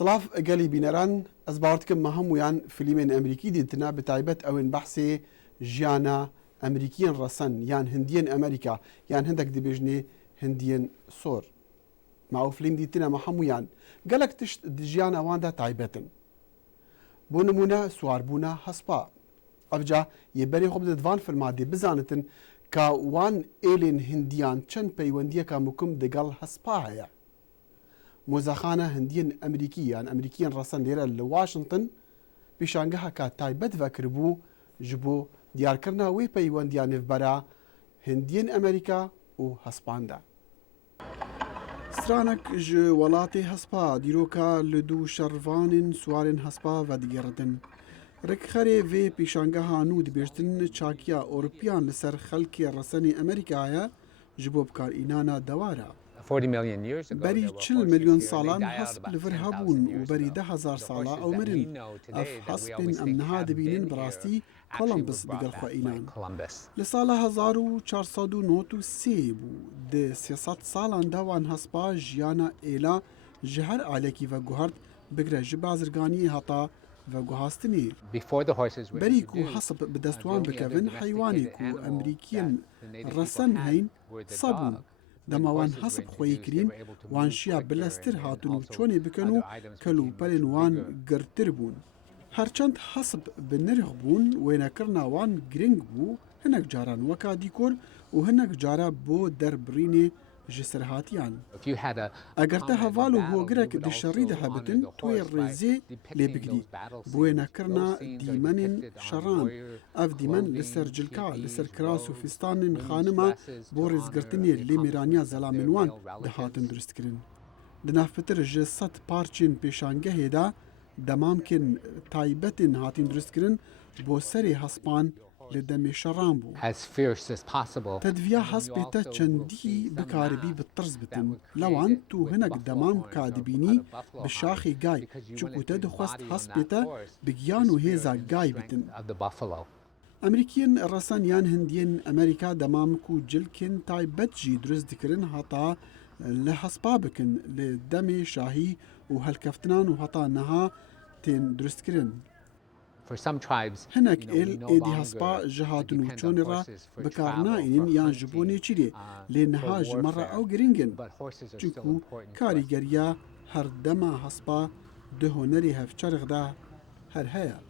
سلاف قالي بينران از باورتكم ما هم ويان فيلمين امريكي ديتنا بتايبت او بحثي جيانا امريكيين رسن يان هنديين امريكا يان هندك ديبيجني هنديين صور معو فيلم ديتنا ما هم ويان قالك تشت جيانا واندا تايبتن بونمونا سوار بونا حسبا افجا يبري خب دفان في المادي بزانتن كا وان إيلين هنديان چن پيوندية كا مكم دقال حسبا هيا موزخانه هنديين امريكيان امريكيين رسن ليره لواشنطن بيشانگها كا تايبت فكربو جبو ديار كرنا وي پيونديان نفبرا هنديين امريكا و هسباندا سرانك ج ولاتي هسبا ديروكا لدو شروان سوارن هسبا وديردن ركخري في بيشانگها نود بيشتن چاكيا اوروبيان لسر خلقي رسني امريكايا جبو بكار إنانا دوارا بری 40 مليون سالان حسب لفر هبون و بری 10,000 سالا او مرن اف حسبن امنها دبینن براستی کولومبس دگل خوینان لسالا 1493 بو ده 300 سالان دوان حسبا جیانا ایلا جهر عالکی و گوهرد بگره جبازرگانی هتا و گوهاستنی بری کو حسب بدستوان بکوین حیوانی کو امریکین رسن هین صبون دماوان حسب خوی کرین وان شیا بلستر هاتون و چونی بکنو کلو پلن وان گرتر بون هرچند حسب بنرغ بون وینا کرنا وان گرنگ بو هنک جاران وکا دیکور و هنک جارا بو در برین جسرهاتیان اگر ته هوالو هوگرک دشری ده هبتن توی رزی لبگری بوینا کرنا دیمن شران اف دیمن لسر جلکا لسر کراس و فستان خانما بورز گرتنی لیمیرانیا زلامنوان ده هاتن درست کرن دنافتر جسد پارچین پیشانگه هدا دمامکن تایبتن هاتین درست کرن بو سری حسبان لدم شران بو تدویا حسبتا چندی بکاربی بالطرز بتن لوان تو هنک دمام کادبینی بشاخی گای چکو تدخواست حسبتا بگیان و هیزا گای بتن امریکین رسان یان هندین امریکا دمام کو جلکن تایبت جی درست دکرن هتا لحسبا بکن لدم شاهی و هلکفتنان و هتا نها تین درست کرن هناك ايدي هسبا جهاتن وچون را بكارنا إنين يان جبوني چيري لنها جمرة أو گرينگن چونكو كاريگريا هر دما هسبا ده هنري هفچرغ دا هر هيا